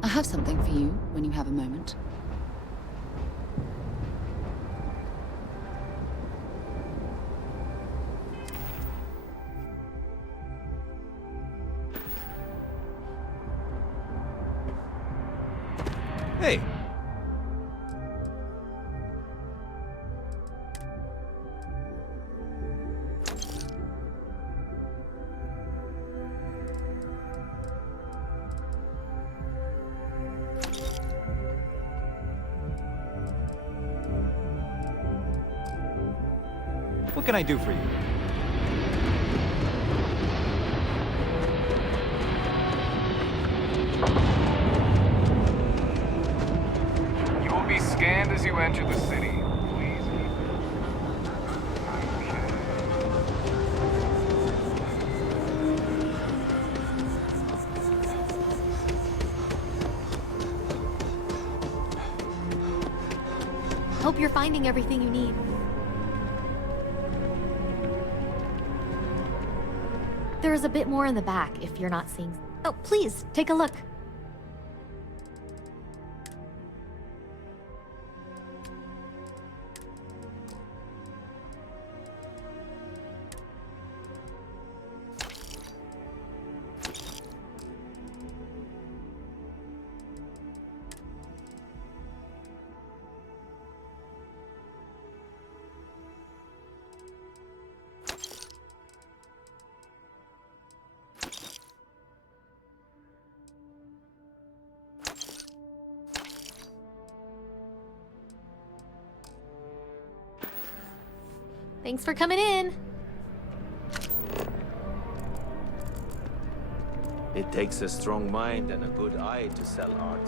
I have something for you when you have a moment. Hey! What can I do for you? You will be scanned as you enter the city. Please Hope you're finding everything you need. There's a bit more in the back if you're not seeing. Oh, please, take a look. Thanks for coming in. It takes a strong mind and a good eye to sell art.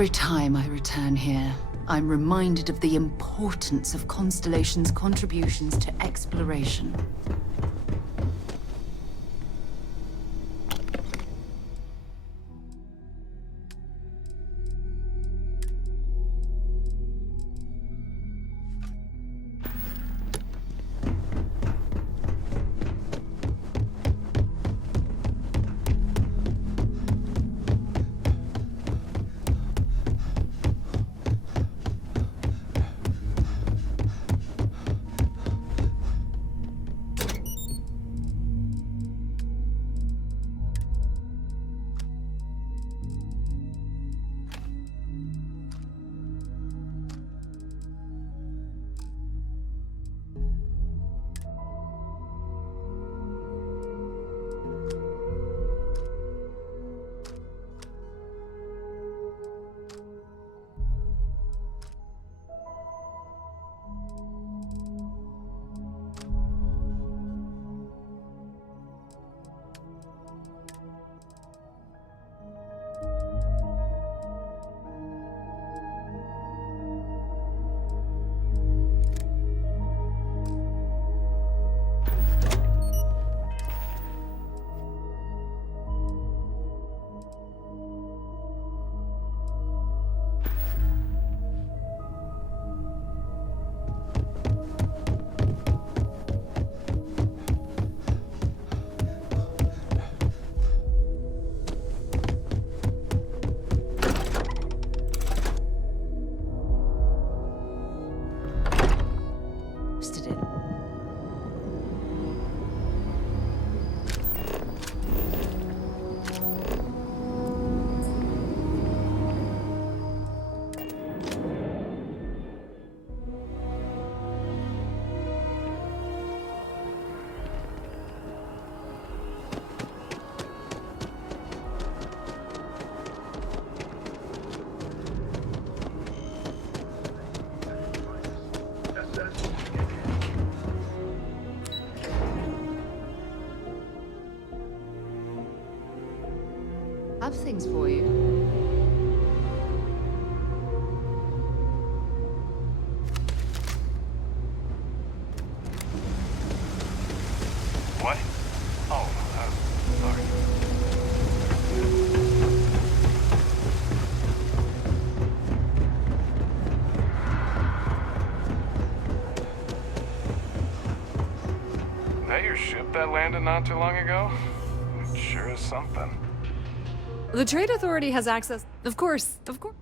Every time I return here, I'm reminded of the importance of Constellation's contributions to exploration. have things for you. What? Oh, sorry. That your ship that landed not too long ago? It sure is something. The Trade Authority has access. Of course, of course.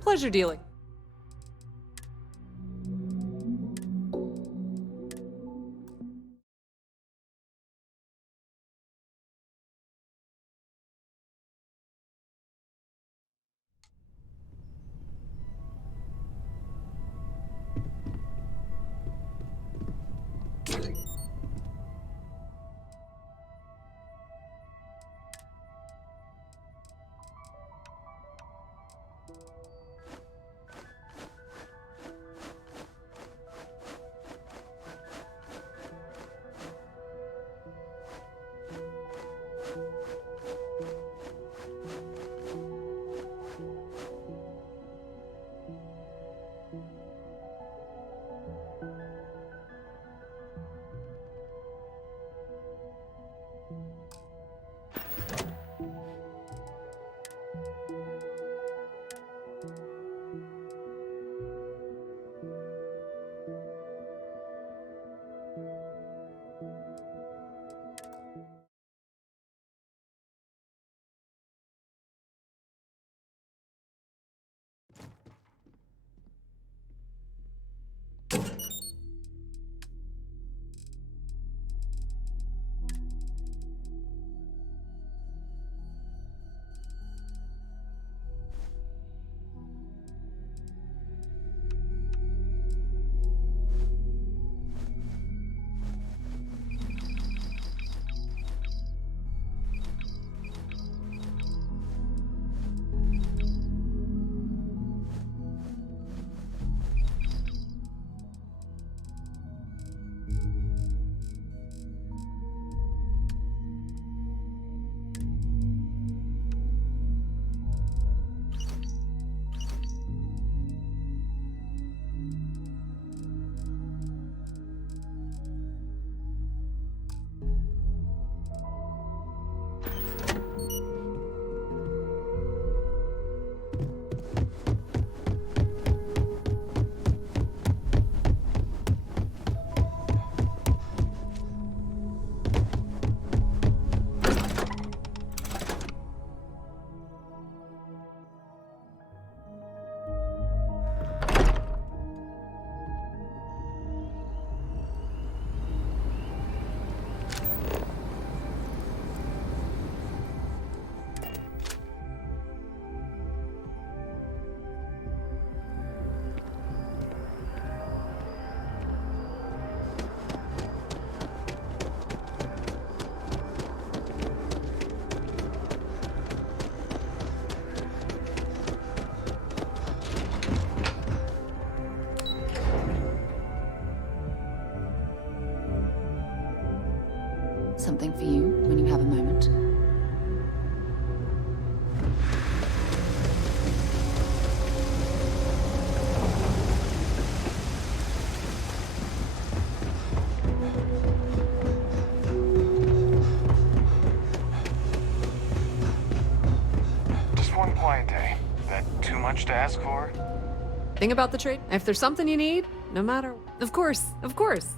Pleasure dealing. Something for you when you have a moment. Just one quiet day. That too much to ask for? Thing about the trade, if there's something you need, no matter... Of course, of course.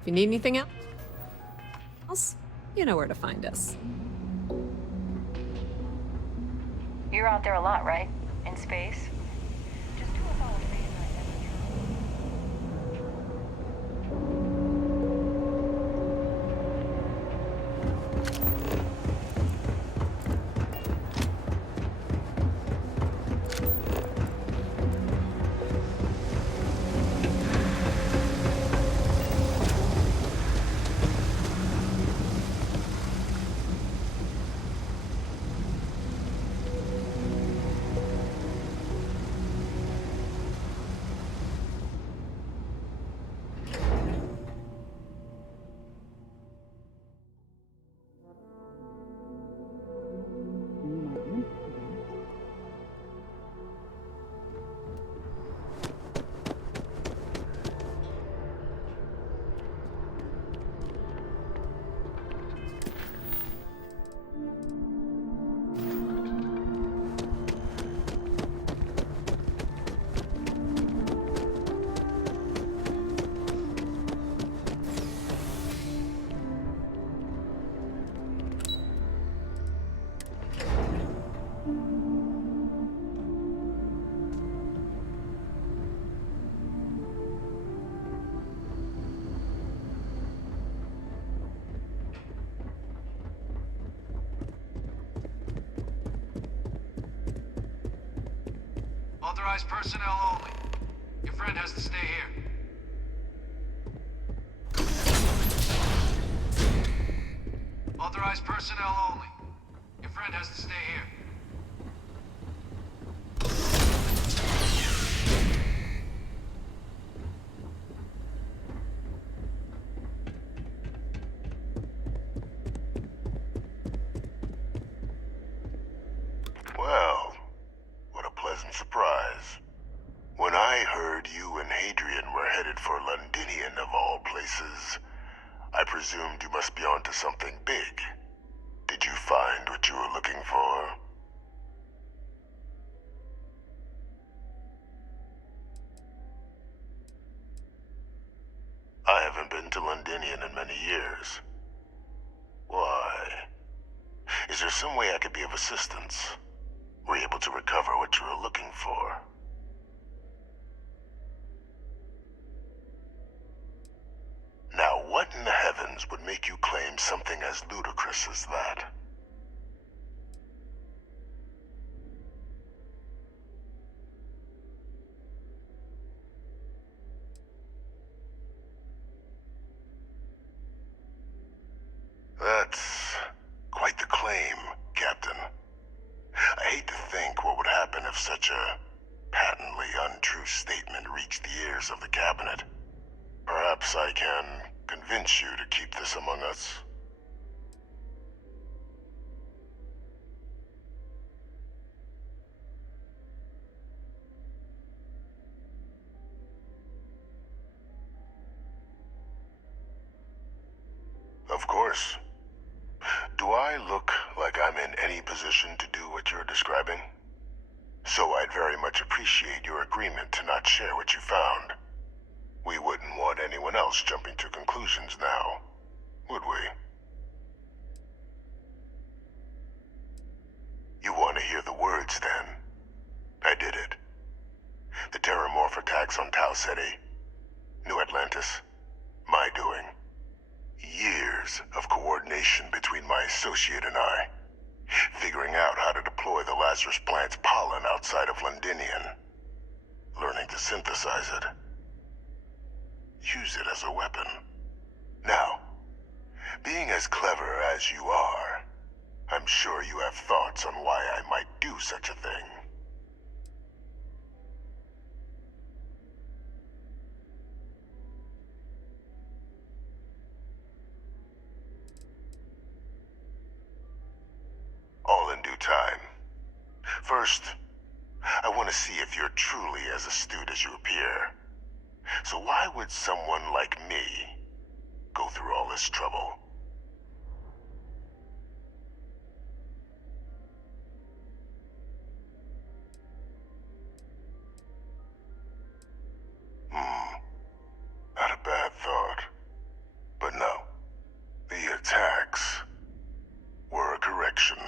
If you need anything else, you know where to find us. You're out there a lot, right? In space? Just do us all a favor and Authorized personnel only. Your friend has to stay here. Authorized personnel only. Your friend has to stay here. Well, what a pleasant surprise. When I heard you and Hadrian were headed for Londinian of all places, I presumed you must be onto something big. Did you find what you were looking for? I haven't been to Londinian in many years. Why? Is there some way I could be of assistance? Were you able to recover what you were looking for? Now, what in the heavens would make you claim something as ludicrous as that? That's quite the claim, Captain. I hate to think what would happen if such a patently untrue statement reached the ears of the cabinet. Perhaps I can convince you to keep this among us. Of course. Do I look like I'm in any position to do what you're describing? So I'd very much appreciate your agreement to not share what you found. We wouldn't want anyone else jumping to conclusions now, would we? You want to hear the words, then? I did it. The Terramorph attacks on Tau Ceti, New Atlantis, my doing. Years of coordination between my associate and I, figuring out how to deploy the Lazarus plant's pollen outside of Londinian, learning to synthesize it, use it as a weapon. Now, being as clever as you are, I'm sure you have thoughts on why I might do such a thing. All in due time. First, I want to see if you're truly as astute as you appear. So why would someone like me go through all this trouble? Not a bad thought. But no, the attacks were a correction.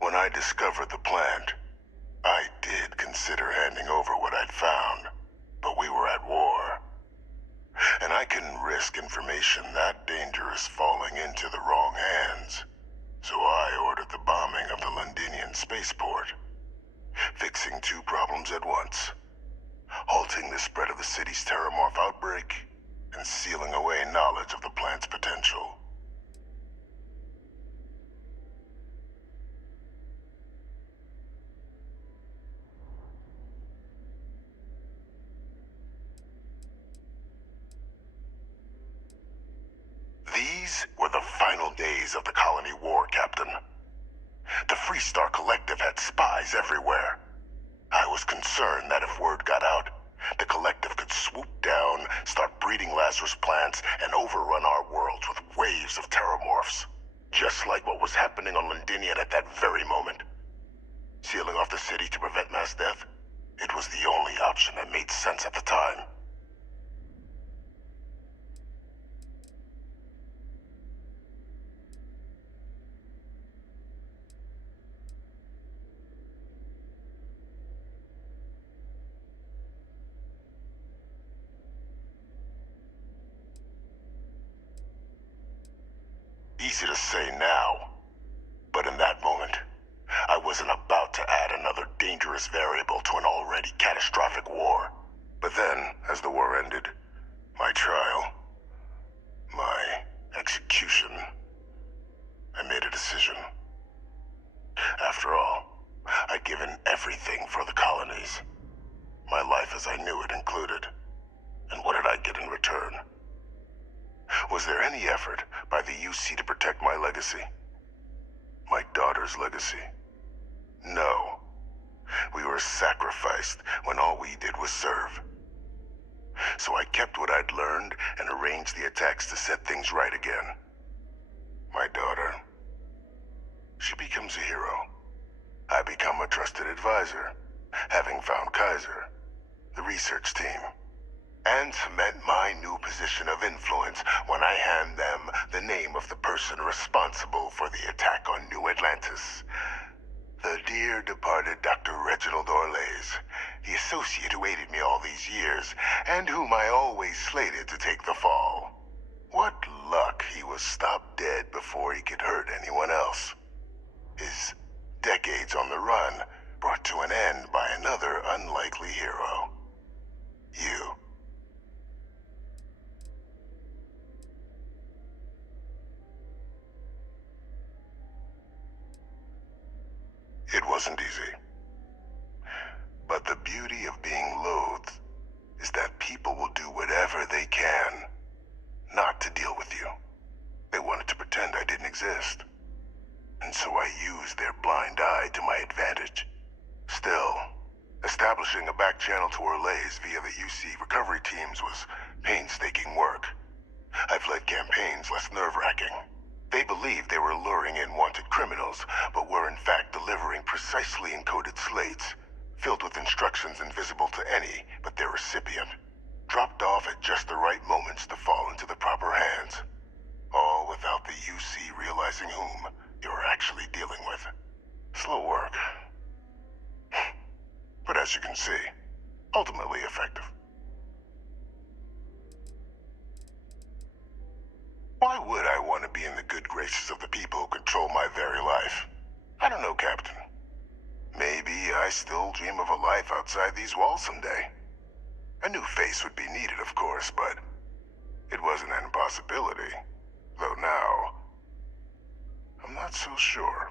When I discovered the plant, I did consider handing over what I'd found, but we were at war. And I couldn't risk information that dangerous falling into the wrong hands. So I ordered the bombing of the Londinian spaceport, fixing two problems at once. Halting the spread of the city's Terramorph outbreak, and sealing away knowledge of the plant's potential. These were the final days of the colony war, Captain. The Freestar Collective had spies everywhere. I was concerned that if word got out, the Collective could swoop down, start breeding Lazarus plants, and overrun our worlds with waves of Terramorphs. Just like what was happening on Londinian at that very moment. Sealing off the city to prevent mass death? It was the only option that made sense at the time. Easy to say now, but in that moment, I wasn't about to add another dangerous variable to an already catastrophic war. But then, as the war ended, my trial, my execution, I made a decision. After all, I'd given everything for the colonies. My life as I knew it included. And what did I get in return? Was there any effort by the UC to protect my legacy? My daughter's legacy? No. We were sacrificed when all we did was serve. So I kept what I'd learned and arranged the attacks to set things right again. My daughter, she becomes a hero. I become a trusted advisor, having found Kaiser, the research team, and cement my new position of influence when I hand them the name of the person responsible for the attack on New Atlantis. The dear departed Dr. Reginald Orlays, the associate who aided me all these years, and whom I always slated to take the fall. What luck he was stopped dead before he could hurt anyone else. His decades on the run brought to an end by another unlikely hero. You. It wasn't easy. But the beauty of being loathed is that people will do whatever they can not to deal with you. They wanted to pretend I didn't exist. And so I used their blind eye to my advantage. Still, establishing a back channel to Orlays via the UC recovery teams was painstaking work. I've led campaigns less nerve-wracking. They believed they were luring in wanted criminals, but were in fact delivering precisely encoded slates, filled with instructions invisible to any but their recipient, dropped off at just the right moments to fall into the proper hands. All without the UC realizing whom you're actually dealing with. Slow work. But as you can see, ultimately effective. Why would I want to be in the good graces of the people who control my very life? I don't know, Captain. Maybe I still dream of a life outside these walls someday. A new face would be needed, of course, but it wasn't an impossibility. Though now, I'm not so sure.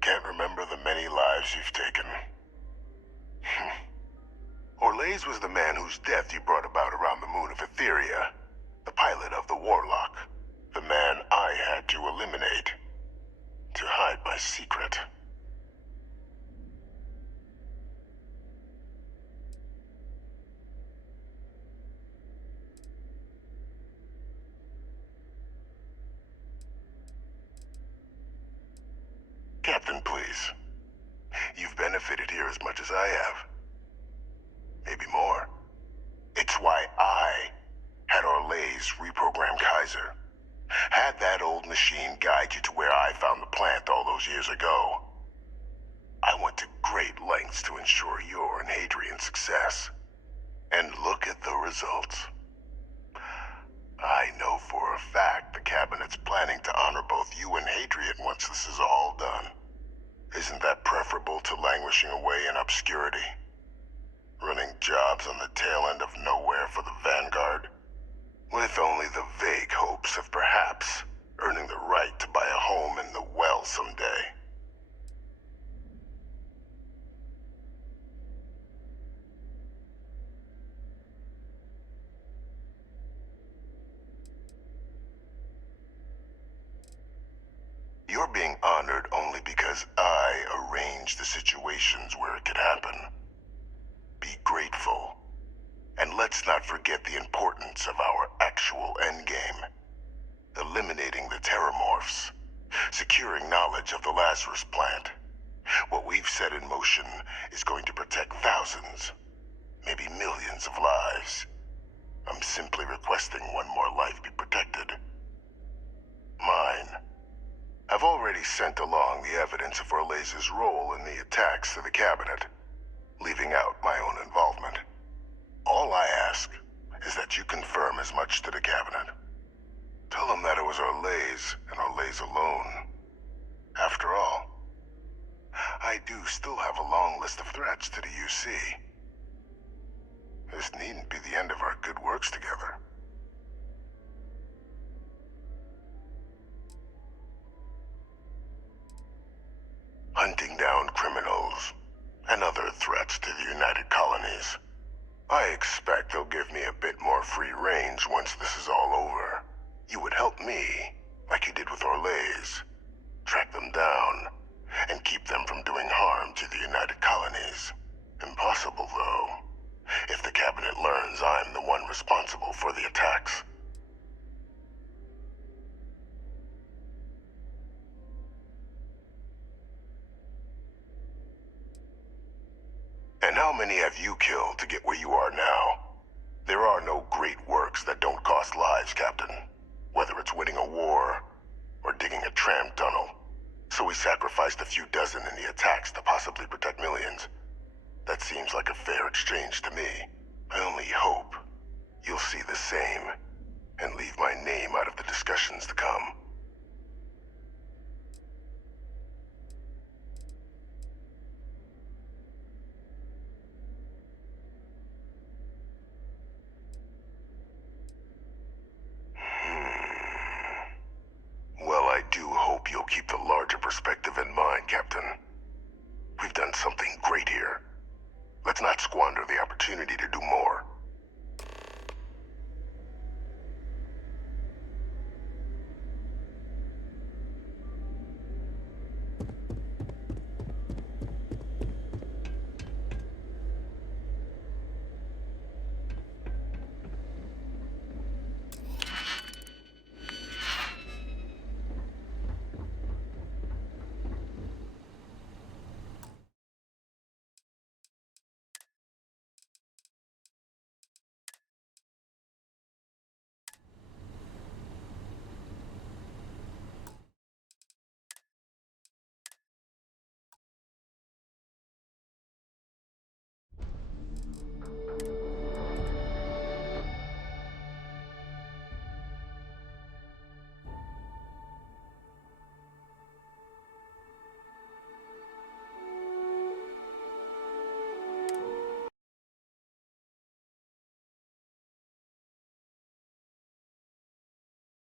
Can't remember the many lives you've taken. Orlaise was the man whose death you brought about around the moon of Etheria, the pilot of the Warlock, the man I had to eliminate, to hide my secret. Captain, please. You've benefited here as much as I have. Maybe more. It's why I had Orlaise reprogram Kaiser. Had that old machine guide you to where I found the plant all those years ago. I went to great lengths to ensure your and Hadrian's success. And look at the results. I know for a fact the Cabinet's planning to honor both you and Hadrian once this is all done. Isn't that preferable to languishing away in obscurity? Running jobs on the tail end of nowhere for the Vanguard? With only the vague hopes of perhaps earning the right to buy a home in the well someday. You're being honored only because I arranged the situations where it could happen. Be grateful. And let's not forget the importance of our actual endgame. Eliminating the Terramorphs. Securing knowledge of the Lazarus plant. What we've set in motion is going to protect thousands, maybe millions of lives. I'm simply requesting one more life be protected. Mine. I've already sent along the evidence of Orlaise's role in the attacks to the Cabinet, leaving out my own involvement. All I ask is that you confirm as much to the Cabinet. Tell them that it was Orlaise and Orlaise alone. After all, I do still have a long list of threats to the UC. This needn't be the end of our good works together. Hunting down criminals and other threats to the United Colonies. I expect they'll give me a bit more free range once this is all over. You would help me, like you did with Orlaise. Track them down, and keep them from doing harm to the United Colonies. Impossible, though, if the Cabinet learns I'm the one responsible for the attacks. And how many have you killed to get where you are now? There are no great works that don't cost lives, Captain. Whether it's winning a war, or digging a tram tunnel. So we sacrificed a few dozen in the attacks to possibly protect millions. That seems like a fair exchange to me. I only hope you'll see the same, and leave my name out of the discussions to come. Well, I do hope you'll keep the larger perspective in mind, Captain. We've done something great here. Let's not squander the opportunity to do more.